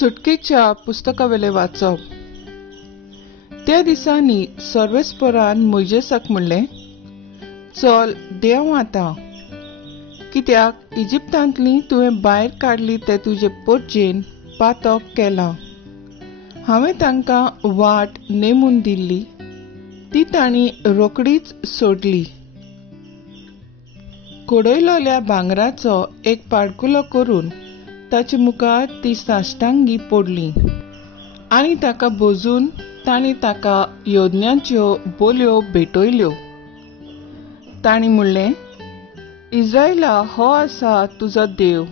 सुटकेच्या पुस्तकावेले वाचप. त्या दिसांनी सर्वेस्परान मोइजेसाक म्हणलें, चल देंव आतां, कित्याक इजिप्तांतली तुवें भायर काडली ते तुजे पोरचेन पातक केलां. हांवें तांकां वाट नेमून दिल्ली, ती तांणी रोकडीच सोडली. कोडयलोल्या भांगराचो एक पाडकुलो करून ताचे मुखार ती साश्टांगी पडली आनी ताका भोजून तांणी ताका योद्न्यांच्यो बोलयो भेटयल्यो. तांणी म्हणलें, इस्रायला हो आसा तुजो देव,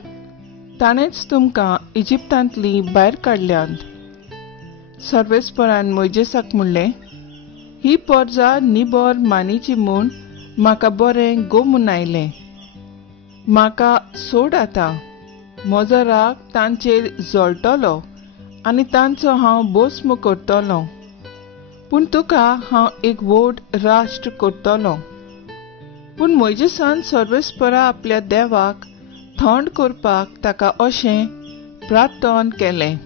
ताणेंच तुमकां इजिप्तांतली भायर काडल्यात. सर्वेस्परान मोइजेसाक म्हणलें, ही परजा निबोर मानीची म्हूण म्हाका बरें गोमून आयलें. म्हाका सोड आतां, म्हजो राग तांचेर जळटलो आनी तांचो हांव भस्म करतलों. पूण तुका हांव एक व्हड राष्ट्र करतलों. पूण मोइजेसान सर्वेस्परा आपल्या देवाक थंड करपाक ताका अशें प्रार्थन केलें,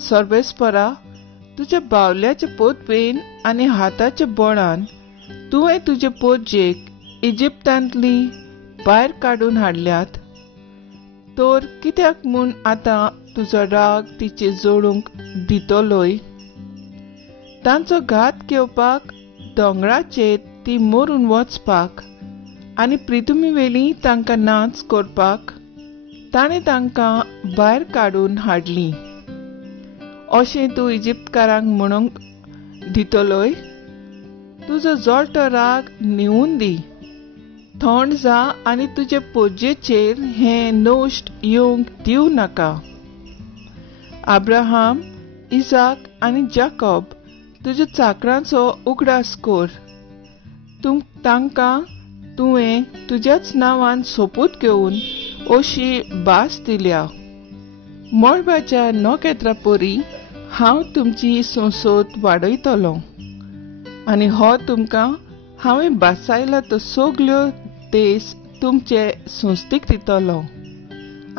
सर्वेस्परा, तुज्या बावल्याच्या पोतपेन आनी हाताच्या बळान तुवें तुजे पोरजेक इजिप्तांतली भायर काडून हाडल्यात, तर कित्याक म्हूण आतां तुजो राग तिचे जळूंक दितलोय? तांचो घात घेवपाक दोंगराचेर ती मरून वचपाक आनी प्रिथुमीवेली तांकां नाच करपाक ताणें तांकां भायर काडून हाडली. अशें तूं इजिप्तकारांक म्हणूंक दितलोय? तुजो जळटो राग न्हिवून दी, थंड जा आनी तुजे पोरजेचेर हें नोश्ट येवंक दिवं नाका. अब्राहाम, इसाक आनी जाकोब तुज्या चाकरांचो उगडास कर. तांकां तुवें तुज्याच नांवान सोपूत घेवन अशी भास दिल्या. मळबाच्या नोकेत्रा परी हांव तुमची संसोद वाडयतलों आनी हो तुमकां हांवें भासायला त्यो सगल्यो देस तुमचे संस्थीक दितलो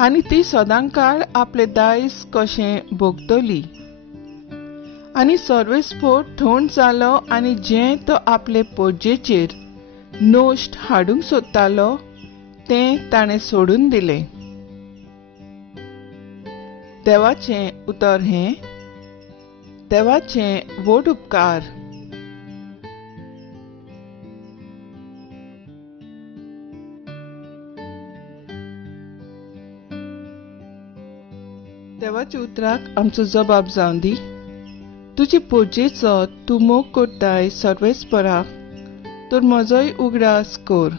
आनी ती सदांकाळ आपले दायज कशें भोगतली. आनी सर्वेस्पर थंड जालो आनी जें तो आपले पोरजेचेर नोश्ट हाडूंक सोदतालो तें ताणें सोडून दिलें. देवाचें उतर हें, देवाचें व्हड उपकार. देवाच्या उतराक आमचो जबाब जावन दी. तुजे पोरजेचो तूं मोग करताय सर्वेस्परा, तर म्हजोय उगडास कर.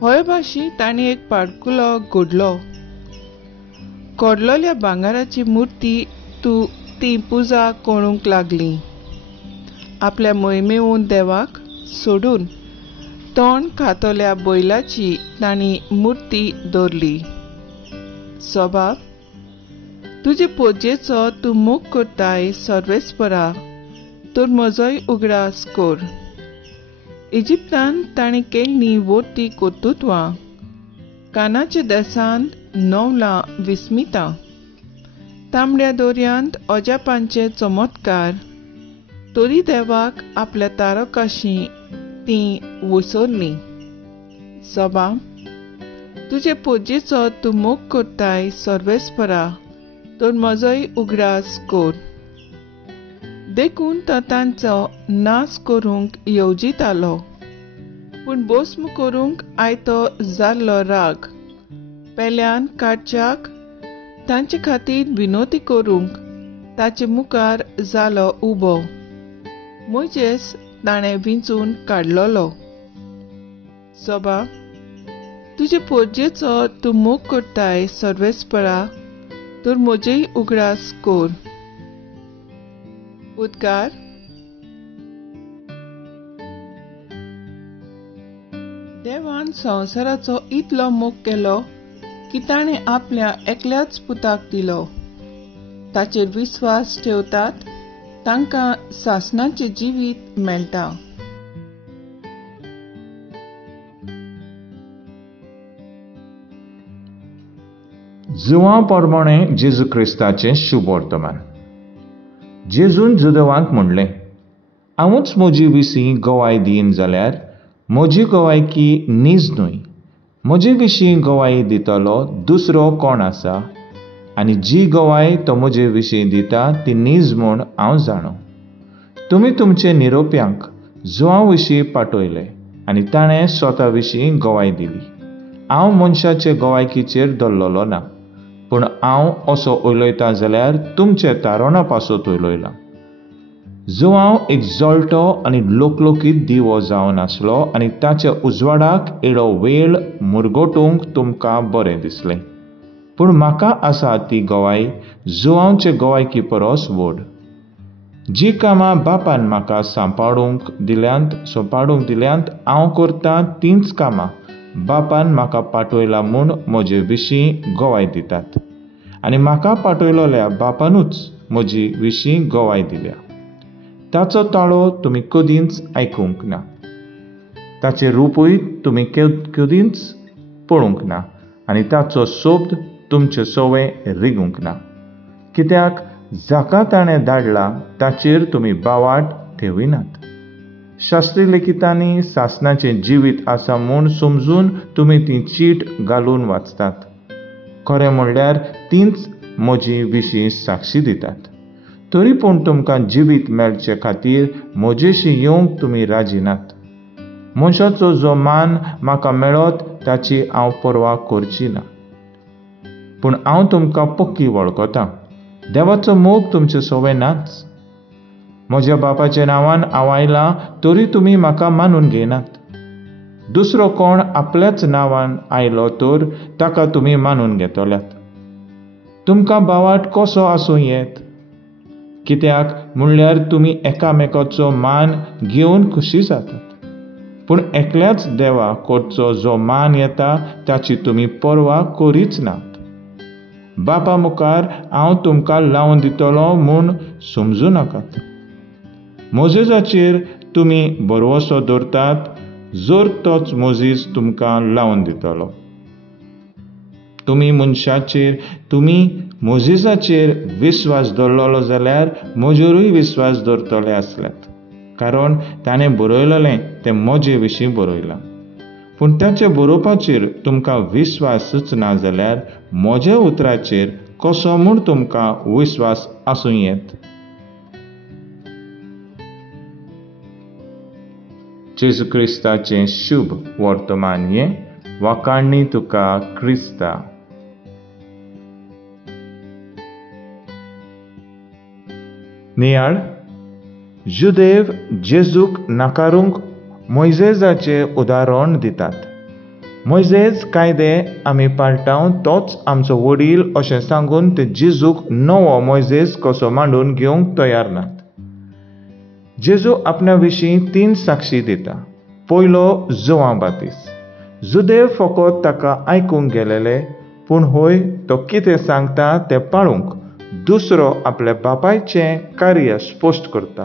होय भाशी तांणी एक पाडकुलो घडलो. कोडलोल्या भांगराची मुर्ती ती पुजा करूंक लागली. आपल्या मोहिमेहून देवाक सोडून तोंड खातोल्या बैलाची तांणी मुर्ती दवरली. सबाब, तुजे पोरजेचो तूं मोग करताय सर्वेस्परा, तर म्हजोय उगडास कर. इजिप्तांत तांणी केल्लीं वर्ती कर्तुत्वां कानाच्या देसांत नवलां विस्मितां. तांबड्या दोर्यांत अजापांचे चमत्कार, तरी देवाक आपल्या तारकाशी तीं वसरलीं. सबाब, तुजे पोरजेचो तूं मोग करताय सर्वेस्परा, तर म्हजोय उगडास कर. देखून तो तांचो नाश करूंक येवजितालो, पूण भस्म करूंक आयतो जाल्लो राग पेल्यान काडच्याक तांचे खातीर विनोती करूंक ताचे मुखार जालो उबो. मोइजेस ताणें विंचून काडलोलो. सबाब, तुजे पोरजेचो तूं मोग करताय सर्वेस्परा, तर म्हजेय उगडास कर. उद्गार. देवान संवसाराचो इतलो मोग केलो की ताणें आपल्या एकल्याच पुताक दिलो. ताचेर विस्वास ठेवतात तांकां सासणाचें जिवीत मेळटा. जुवां पोरमोणे जेजू क्रिस्ताचें शुभ वर्तमान. जेजून जुदवांक म्हणलें, हांवूच म्हजे विशीं गवाय दीन जाल्यार म्हजी गवायकी नीज न्हय. म्हजे विशीं गवायी दितलो दुसरो कोण आसा, आनी जी गवाय तो म्हजे विशीं दिता ती नीज म्हूण हांव जाणो. तुमी तुमचे निरोप्यांक जुवां विशीं पाठयले आनी ताणें स्वता विशीं गवाय दिली. हांव मनशाचे गवायकीचेर दल्लोलो ना, पूण हांव असो उलयतां जाल्यार तुमचे तारोणा पासत उलयलां. जुवांव एक जळटो आनी लोकलोकीत दिवो जावन आसलो आनी ताच्या उजवाडाक एडो वेळ मुरगोटूंक तुमकां बरें दिसलें. पूण म्हाका आसा ती गवाय जुवांवचे गवायकी परस व्हड. जी कामां बापान म्हाका सांपाडूंक दिल्यांत हांव करतां तींच कामां बापान म्हाका पाठयलां म्हूण म्हजे विशीं गवाय दितात. आनी म्हाका पाठयलोल्या बापानूच म्हजे विशीं गवाय दिल्या. ताचो ताळो तुमी कदींच आयकूंक ना, ताचें रूपय तुमी कदींच पळोवंक ना, आनी ताचो सोब तुमचे सवय रिगूंक ना. कित्याक जाका ताणें धाडला ताचेर तुमी बावाट ठेविनात. शास्त्री लेखितांनी सासणाचें जिवीत आसा म्हूण समजून तुमी ती चीट घालून वाचतात. खरें म्हणल्यार तींच म्हजे विशीं साक्षी दितात. तरी पूण तुमकां जिवीत मेळचे खातीर म्हजेशी येवंक तुमी राजी नात. मनशाचो जो मान म्हाका मेळत ताची हांव पर्वा करची ना, पूण हांव तुमकां पक्की वळखतां. देवाचो मोग तुमचे सवय नाच. म्हज्या बापाच्या नांवान हांव आयलां तरी तुमी म्हाका मानून घेयनात. दुसरो कोण आपल्याच नांवान आयलो तर ताका तुमी मानून घेतल्यात. तुमकां बावाट कसो आसूं येत? कित्याक म्हणल्यार तुमी एकामेकाचो मान घेवन खुशी जातात. पूण एकल्याच देवा कडचो जो मान येता ताची तुमी पर्वा करीच नात. बापा मुखार हांव तुमकां लावन दितलो म्हूण समजूं नाकात. मोजेजाचेर तुमी भरवोसो दवरतात जर तोच मोजीस तुमकां लावन दितलो. तुमी मोजेजाचेर विस्वास दवरलो जाल्यार म्हजेरूय विस्वास दवरतले आसल्यात, कारण ताणें बरयलेलें तें म्हजे विशीं बरयलां. पूण ताचे बरोवपाचेर तुमकां विस्वासच ना जाल्यार म्हज्या उतराचेर कसो म्हूण तुमकां विस्वास आसूं येत? जेजू क्रिस्ताचें शुभ वर्तमान हें वाकाणणी तुका क्रिस्ता. नियाळ जुदेव जेजूक नाकारूंक मोइजेजाचें उदाहरण दितात. मोइजेज कायदे आमी पाळटाव तोच आमचो वडील अशें सांगून ते जेजूक नवो मोइजेज कसो मांडून घेवंक तयार नात. जेजू आपणा विशीं 3 साक्षी दिता. पयलो जुवां बातीस. जुदेव फकत ताका आयकूंक गेलेले, पूण होय तो कितें सांगता तें पाळूंक दुसरो आपल्या बापायचें कार्य स्पश्ट करता.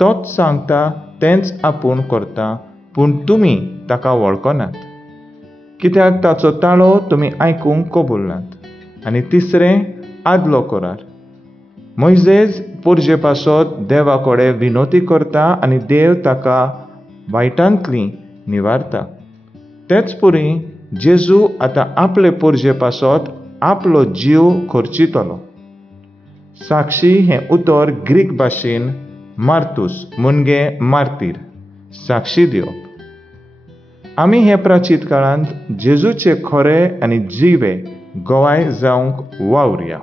तोच सांगता तेंच आपूण करता, पूण तुमी ताका वळखनात, कित्याक ताचो ताळो तुमी आयकूंक कबूल नात. आनी तिसरें आदलो करार. मोइजेज पुर्जे पासत देवा कडेन विनोती करता आनी देव ताका वायटांतली निवारता. तेच पुरी जेजू आतां आपले पुर्जे पासत आपलो जीव खर्चितलो. साक्षी हें उतर ग्रीक भाशेन मार्तूस म्हणजे मार्तीर, साक्षी दिवप. आमी हे प्राचीत काळांत जेजूचे खरे आनी जिवे गवाय जावंक वावुरया.